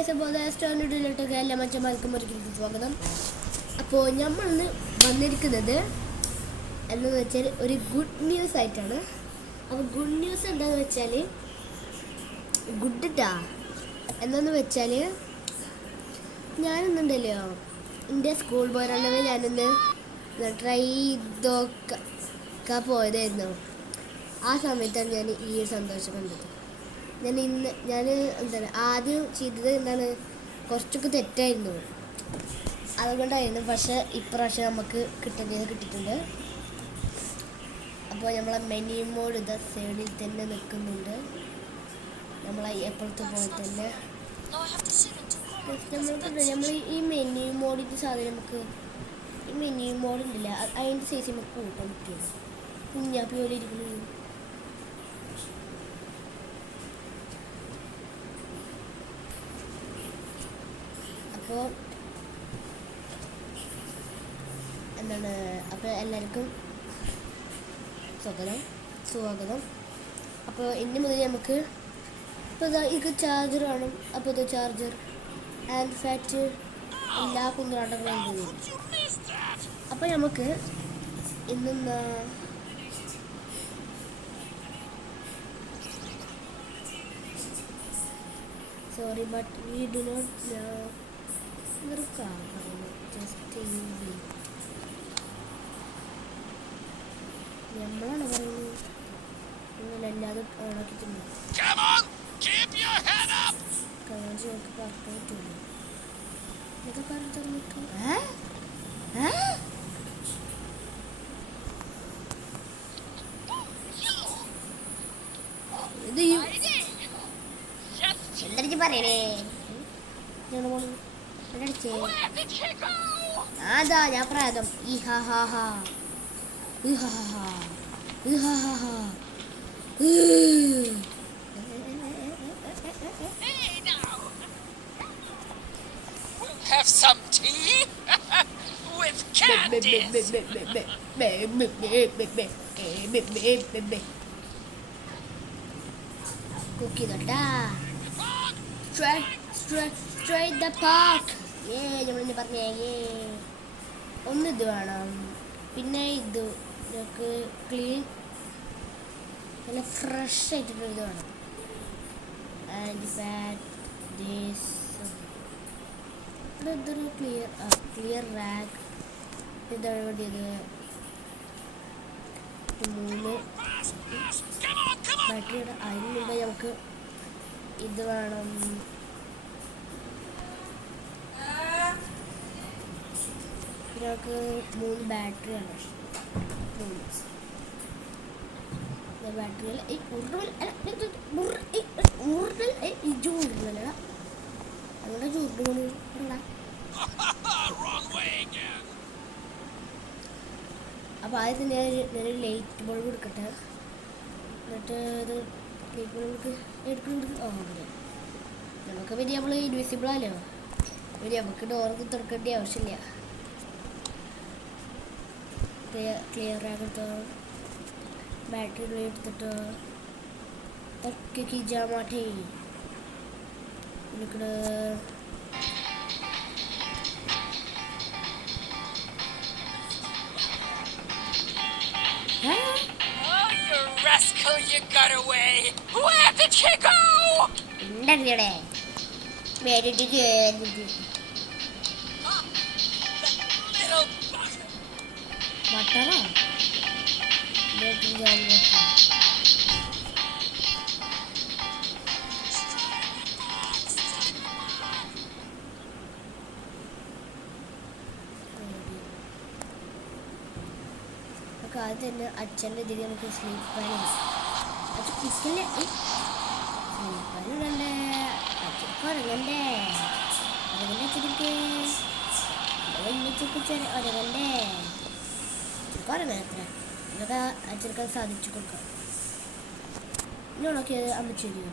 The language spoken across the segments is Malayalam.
ഗൈസ് എല്ലാ മച്ചന്മാർക്കും ഒരിക്കലും സ്വാഗതം. അപ്പോൾ നമ്മളിന്ന് വന്നിരിക്കുന്നത് എന്താണെന്ന് വെച്ചാൽ ഒരു ഗുഡ് ന്യൂസ് ആയിട്ടാണ്. അപ്പോൾ ഗുഡ് ന്യൂസ് എന്താണെന്ന് വെച്ചാൽ ഗുഡ്ഡാ എന്താണെന്ന് വെച്ചാൽ ഞാനൊന്നുണ്ടല്ലോ എൻ്റെ സ്കൂൾ പോരാണെങ്കിൽ ഞാനൊന്ന് ട്രൈ ചെയ്തൊക്കെ പോയതായിരുന്നു. ആ സമയത്താണ് ഞാൻ ഈ ഒരു സന്തോഷം കണ്ടത്. ഞാൻ എന്താണ് ആദ്യം ചെയ്തത് എന്താണ് കുറച്ചൊക്കെ തെറ്റായിരുന്നു, അതുകൊണ്ടായിരുന്നു. പക്ഷേ ഇപ്രാവശ്യം നമുക്ക് കിട്ടിയിട്ടുണ്ട്. അപ്പോൾ നമ്മളെ മെനു മോഡ് ഇതാ സൈഡിൽ തന്നെ നിൽക്കുന്നുണ്ട്. നമ്മളെ എപ്പോഴത്തെ പോലെ തന്നെ നമ്മൾ ഈ മെനു മോഡിൻ്റെ സാധനം നമുക്ക് ഈ മെനു മോഡ് ഉണ്ടല്ല, അതിൻ്റെ സൈസ് നമുക്ക് കൂട്ടാൻ പറ്റുമോ? കുഞ്ഞാപ്പി പോലെ ഇരിക്കുന്നു. അപ്പോൾ എന്താണ്, അപ്പോൾ എല്ലാവർക്കും സ്വാഗതം. അപ്പോൾ ഇനി മുതൽ നമുക്ക് ഇപ്പോൾ ഇത് ചാർജർ വേണം. അപ്പോൾ ഇത് ചാർജർ ആൻഡ് ഫാറ്റ് എല്ലാ കുന്ത്രാട്ടങ്ങളും ഉണ്ട്. അപ്പോൾ നമുക്ക് ഇന്നെന്താ sorry but we do not know നമ്മളാണ് പറയുന്നത്, നിങ്ങളെല്ലാതും ഓണാക്കിയിട്ടുണ്ട്. കമാൻഡ് നമുക്ക് പറഞ്ഞു പറ്റുള്ളൂ. ഇതൊക്കെ പറഞ്ഞു തന്നിട്ട് ഇത് എന്താ പറയണേ? അതാ ഞാൻ പ്രാതം Have some tea with candies. Cookie the straight the park. നമ്മളെന്നെ പറഞ്ഞേ ഒന്ന് ഇത് വേണം, പിന്നെ ഇത് നമുക്ക് ക്ലീൻ നല്ല ഫ്രഷ് ആയിട്ടുള്ള ഇത് വേണം. ആൻഡ് ഫാറ്റ് ദിസ് ഇതൊരു ക്ലിയർ റാക്ക്. ഇതാണ് വേണ്ടിയത് 3 ബാറ്ററിയുടെ. അതിന് മുമ്പ് നമുക്ക് ഇത് വേണം. നമുക്ക് 3 ബാറ്ററിയാണ്. 3 ബാറ്ററികൾ അങ്ങനെ ചൂടുകൊണ്ടാ. അപ്പോൾ ആദ്യം ഞാൻ ലൈറ്റ് ബൾബ് എടുക്കട്ടെ. എന്നിട്ട് ഇത് ലൈറ്റ് ബൾബ് എടുക്കുന്നത് നമുക്ക് പിന്നെ നമ്മൾ ഇൻവിസിബിളാലോ, പിന്നെ നമുക്ക് ഡോറൊന്നും തുറക്കേണ്ട ആവശ്യമില്ല. ക്ലിയർ ആകട്ടോ, ബാറ്ററി എടുത്തിട്ടോ തക്കി ജാമാട്ടേ ഇവിടെ. Rascal, you got away! Where did she go? Where did you go? Little bugger. Matara? Let me go. ആദ്യം തന്നെ അച്ഛൻ്റെ ഇതിൽ നമുക്ക് സ്ലീപ്പ് പാൻ അച്ഛൻ കിക്കില്ലേ, സ്ലീപ്പ് പാൻ ഇടണ്ടേ, അച്ഛനക്ക് ഉറങ്ങണ്ടേ, ഉറങ്ങണ്ടേ അച്ഛനക്ക് ഉറങ്ങണ്ടേ, അച്ഛനക്ക് ഉറങ്ങാനത്ര ഇതൊക്കെ അച്ഛനക്ക് സാധിച്ചു കൊടുക്കാം. ഇനി ഉണക്കിയത് അമ്മച്ചു തരുമോ?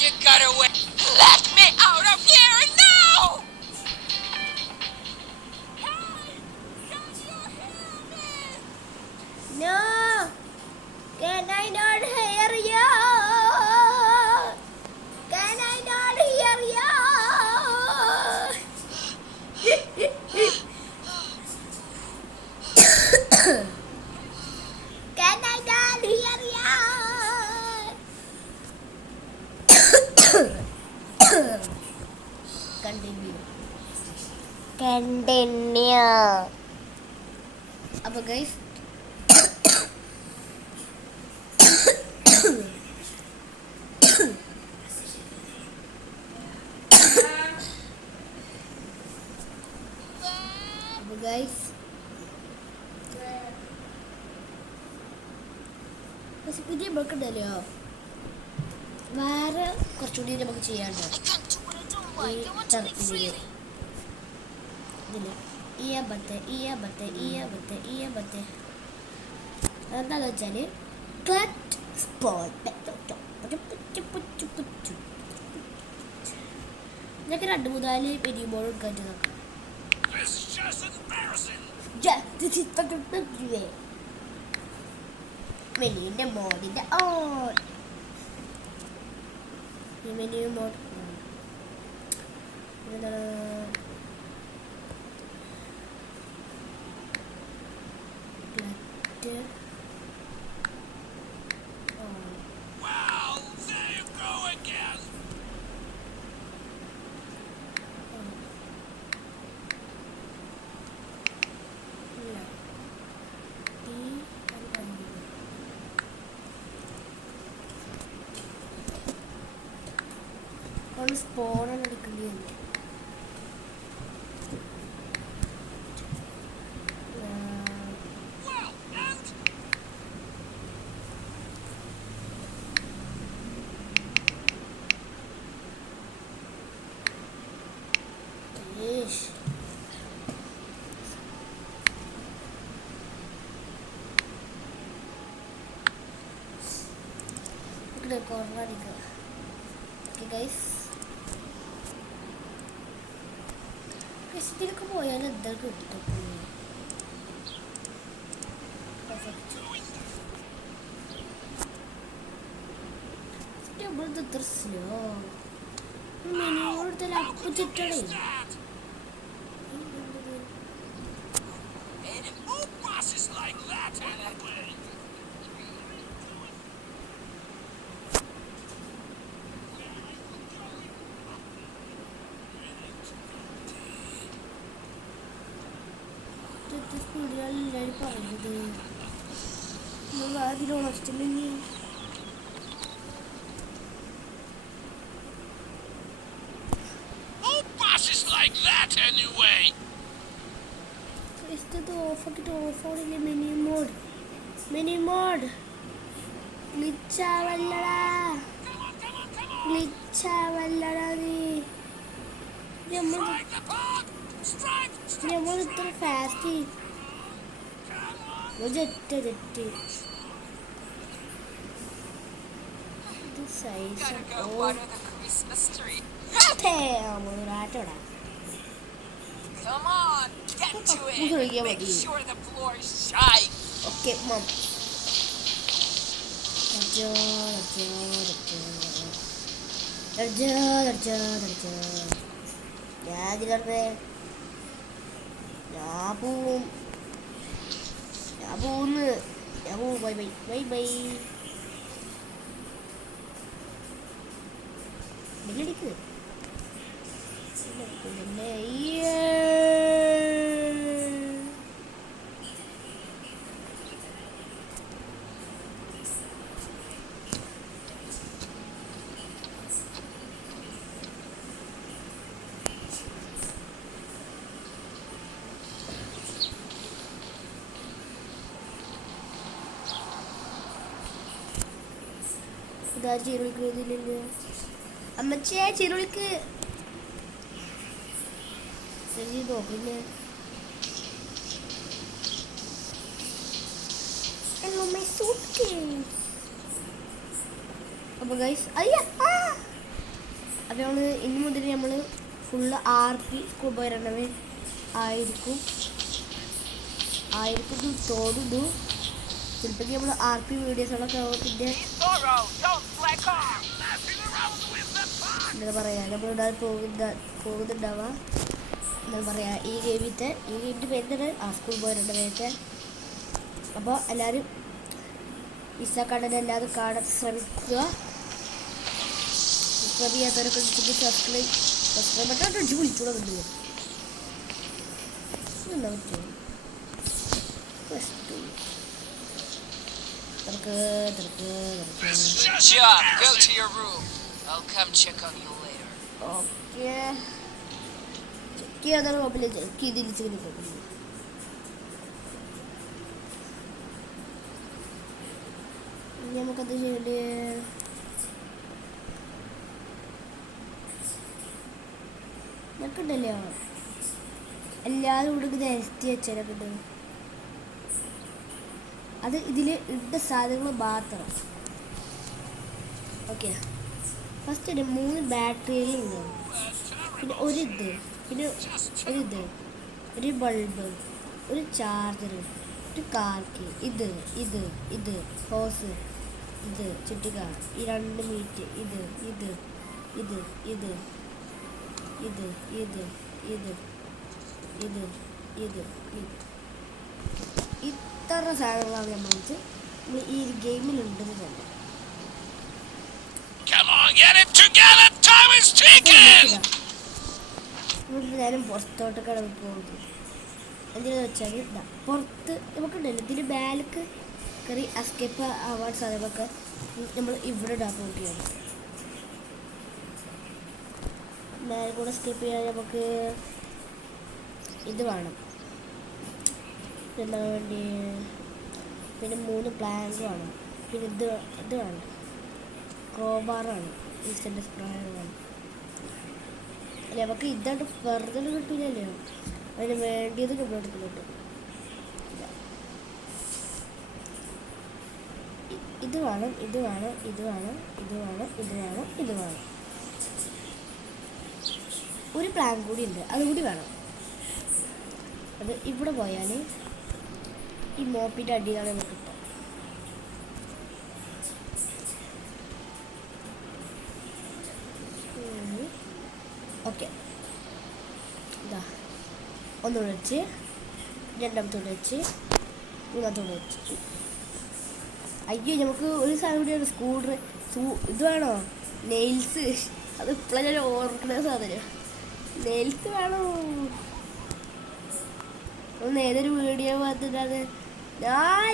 You got away! Let me out of here now! Hey! Can you hear me? No! Can I not hear you? Can I not hear you? Can I not hear you? Continue. അപ്പോൾ ഗൈസ് പുതിയ ബ്ലോക്ക് ഉണ്ടല്ലോ, വേറെ കുറച്ചുകൂടി നമുക്ക് ചെയ്യാണ്ട് എന്താണെന്ന് വെച്ചാൽ ഇതൊക്കെ 2-3 പെരിയുമ്പോൾ എടുക്കാൻ നോക്കാം. മെനുവിൻ്റെ മോഡിൻ്റെ മെനു മോഡ് എന്താണ് സ്പോണാണ് എടുക്കേണ്ടി വന്നു. കുറവായിരിക്കും. ഓക്കെ ഗൈസ്, ഇതിലൊക്കെ പോയാൽ എന്താ കിട്ടും? നമ്മളിത് ഇത്ര സ്ലോ മെനുവോടുത്തല്ല അപ്പം ചുറ്റണേ. സ്പീഡിലെല്ലാവരും പറയുന്നത് നമ്മൾ അതിൽ ഉണർത്തില്ലെങ്കിൽ ഓഫാക്കില്ലേ മെനു മോഡ് ഗ്ലിച്ചാവല്ലടാ നീ. നമ്മൾ ഇത്ര ഫാസ്റ്റ് ജെറ്റ് ഇത് സൈസ് ഓക്കെ മം ഞാൻ പോവും ബൈ ബില്ലടിക്ക്. ഇതാ ചീരുളിക്കുന്നില്ലല്ലോ അമ്മച്ചേ, ചീരുളിക്ക് ശരി നോക്കില്ലേ. അപ്പോൾ ഗൈസ് അപ്പോൾ നമ്മൾ ഇനി മുതൽ നമ്മൾ ഫുള്ള് RP സ്കൂബ ഇടണവേ ആയിരിക്കും തോന്നുന്നു. ചിലപ്പോൾ നമ്മൾ RP വീഡിയോസുകളൊക്കെ പിന്നെ Thorough, don't slack off. എന്താ പറയുക നമ്മളിവിടെ പോകുന്നുണ്ടാവുക എന്താ പറയുക ഈ ഗെയിമിൻ്റെ പേര് സ്കൂൾ പോയിട്ടുണ്ട് നേരത്തെ. അപ്പോൾ എല്ലാവരും മിസ്സാക്കാണ്ട് എല്ലാവരും കാണാൻ ശ്രമിക്കുക. സബ്സ്ക്രൈബ് ചെയ്യാത്തവരൊക്കെ സബ്സ്ക്രൈബ് ബട്ടൺ അടിച്ച് വിളിച്ചൂടെ കിട്ടുമോ എന്താ പറ്റുമോ John, go to your room. I'll come check on you later. Okay check ചെയ്യാതാണ് കുഴപ്പമില്ല. ചെക്ക് ചെയ്തിരിച്ചതിന് കുഴപ്പമില്ല. ഇനി നമുക്കത് ചെയ്യേണ്ടി ഞങ്ങൾക്കുണ്ടല്ലോ എല്ലാവരും ഇവിടെ നിരത്തി വെച്ചതിനൊക്കെ ഉണ്ട്. അത് ഇതിൽ ഇട്ട സാധനങ്ങൾ മാത്രം. Okay first 3 ബാറ്ററികളുണ്ട്. പിന്നെ ഒരു ബൾബ്, ഒരു ചാർജർ, ഒരു കാർക്ക്, ഇത് ഹോസ്, ഇത് ചുറ്റിക, ഈ 2 മീറ്റ്, ഇത് ഇത്ര സാധനങ്ങളാണ് നമ്മൾ ഈ ഗെയിമിലുണ്ടെന്ന് തന്നെ. Come on, get it together. Time is ticking. നേരം പുറത്തോട്ടൊക്കെ പോകുന്നത് എന്തിനാന്ന് വെച്ചാൽ പുറത്ത് നമുക്കുണ്ടല്ലോ ഇതിൽ ബാലക്ക് കയറി എസ്കേപ്പ് ആവാൻ സാധനമൊക്കെ നമ്മൾ ഇവിടെ ഇടാൻ പോവുകയാണ്. മേലെ കൂടെ എസ്കേപ്പ് ചെയ്യാൻ നമുക്ക് ഇത് വേണം. എന്താ വേണ്ടി പിന്നെ 3 പ്ലാങ്ക് വേണം. പിന്നെ ഇത് വേണം, ക്രോബാറാണ്, ഇൻസ്റ്റൻറ്റ് സ്പ്രേ വേണം. അല്ലെ നമുക്ക് ഇതായിട്ട് വെറുതെ കിട്ടില്ലല്ലോ, അതിന് വേണ്ടിയത് നമ്മൾ എടുക്കുന്നുണ്ട്. ഇത് വേണം. ഒരു പ്ലാൻ കൂടി ഉണ്ട്, അതുകൂടി വേണം. അത് ഇവിടെ പോയാൽ ഈ മോപ്പിൻ്റെ അടിയിലാണ് നമുക്ക് കിട്ടുക. ഓക്കെ ഇതാ ഒന്നുകൂടെ വെച്ച്, രണ്ടാമത്തോടെ വെച്ച്, മൂന്നാമത്തോടെ വെച്ച്. അയ്യോ നമുക്ക് ഒരു സാധനം കൂടിയാണ്, ഇത് വേണോ, നെയിൽസ്. അത് ഇപ്പോഴാണ് ഞാൻ ഓർക്കുന്ന സാധനം. നെയിൽസ് വേണോ. ഒന്ന് ഏതൊരു വീഡിയോ பார்த்துட்டாണ്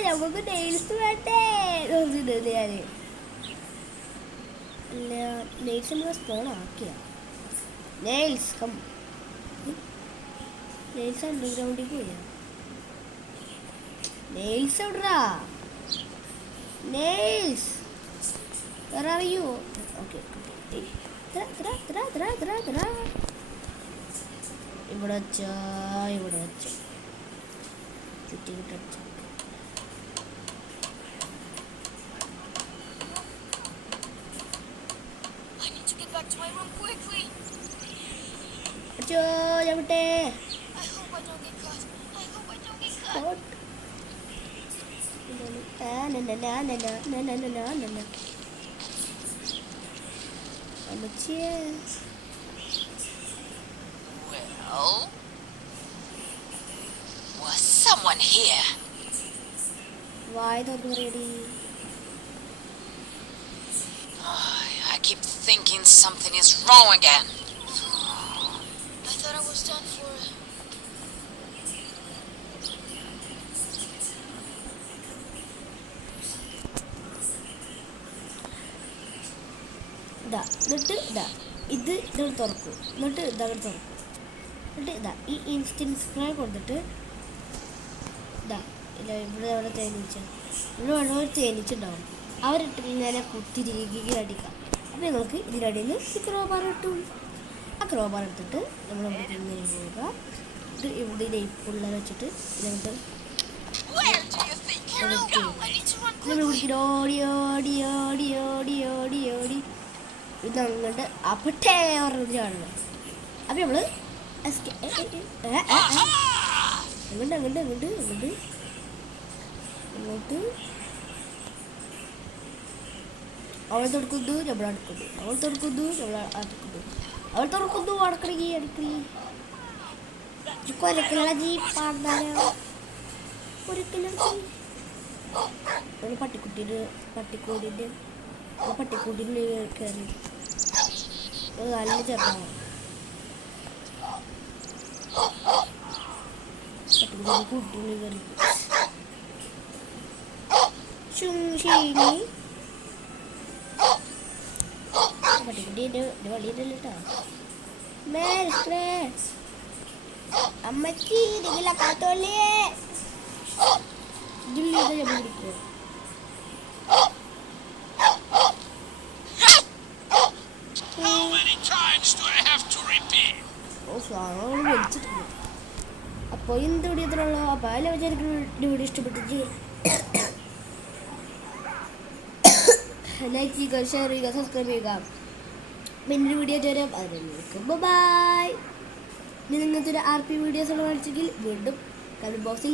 നമുക്ക് നെയിൽസ് വേണ്ടേ പറഞ്ഞിട്ടുണ്ട് ഞാൻ. അല്ല നെയിൽസ് നമ്മൾ സ്പോൺ ആക്കിയ നെയിൽസ് നെയിൽസ് അണ്ടർഗ്രൗണ്ടിൽ പോയാ. നെയിൽസ് എവിടാ നെയിൽസ് വേറെ അറിയോ. ഓക്കെ ഇവിടെ വെച്ചോ ചുറ്റിക്കിട്ടടിച്ചു. ചവിട്ടെ Well, was someone here? വായ തുറന്നു പറയടി. I keep thinking something is wrong again. I thought I was done for. എന്നിട്ട് ഇത് തുറക്കും. എന്നിട്ട് ഇതവിടെ തുറക്കും. എന്നിട്ട് ഈ ഇൻസ്റ്റൻറ്റ് സ്പ്രേ കൊടുത്തിട്ട് ഇവിടെ അവിടെ തേനീച്ചുണ്ടാവും. അവരിട്ട് ഇങ്ങനെ കുത്തി തിരികെ അടിക്കാം. അപ്പോൾ ഞങ്ങൾക്ക് ഇതിനടിയിൽ ഈ ക്രോബാർ കിട്ടും. ആ ക്രോബാർ എടുത്തിട്ട് നമ്മളിവിടെ ഇങ്ങനെ പോവുക. ഇത് ഇവിടെ നെയ്പ്പുള്ള വെച്ചിട്ട് ഇതിനോട്ട് നമ്മൾ കുടിക്കുന്ന ഓടി ഇതങ്ങോട്ട് അപ്പട്ടേ പറഞ്ഞത് കാണുന്നത്. അപ്പം നമ്മൾ അങ്ങോട്ട് ഇങ്ങോട്ട് അവൾ തുറക്കുന്നു നമ്മൾ അടുക്കുന്നു, അവൾ തുറക്കുന്നു നമ്മൾ അടുക്കുന്നു, അവൾ തുറക്കുന്നു അടക്കണി അടുക്കണി കൊരക്കല ജീപ്പാടാനോ ഒരിക്കലും ഒരു പട്ടിക്കുട്ടീൻ്റെ കയറി നല്ല ചേർത്താണോ പട്ടിക്കുട്ടീൻ്റെ കുട്ടീൻ്റെ കയറി ശുംശീനി പട്ടിക്കുട്ടി എൻ്റെ വള്ളിയിട്ടല്ലോ കേട്ടോ. അമ്മച്ചി ഇതില്ല കാത്തോളേ ഇതില്ല ഞാൻ പിടിക്കോ. How many times do I have to repeat? ഓ സാധനങ്ങൾ വലിച്ചിട്ടുണ്ട്. അപ്പോൾ എന്ത് വീഡിയോ ഇത്രയുള്ളൂ. അപ്പോൾ അതിൽ വിചാരിക്കുന്ന വീഡിയോ ഇഷ്ടപ്പെട്ടിട്ട് ലൈക്ക് ചെയ്യുക, ഷെയർ ചെയ്യുക, സബ്സ്ക്രൈബ് ചെയ്യുക. പിന്നെ വീഡിയോ തരാം. അതിലേക്ക് ബൈ. ഇനി നിങ്ങൾക്ക് ഒരു RP വീഡിയോസ് ഉള്ള കാണിച്ചെങ്കിൽ വീണ്ടും കമൻറ്റ് ബോക്സിൽ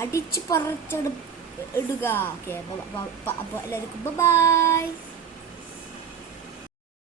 അടിച്ച് പറിച്ചിടുക. ഓക്കെ അപ്പോൾ എല്ലാവർക്കും ബൈ.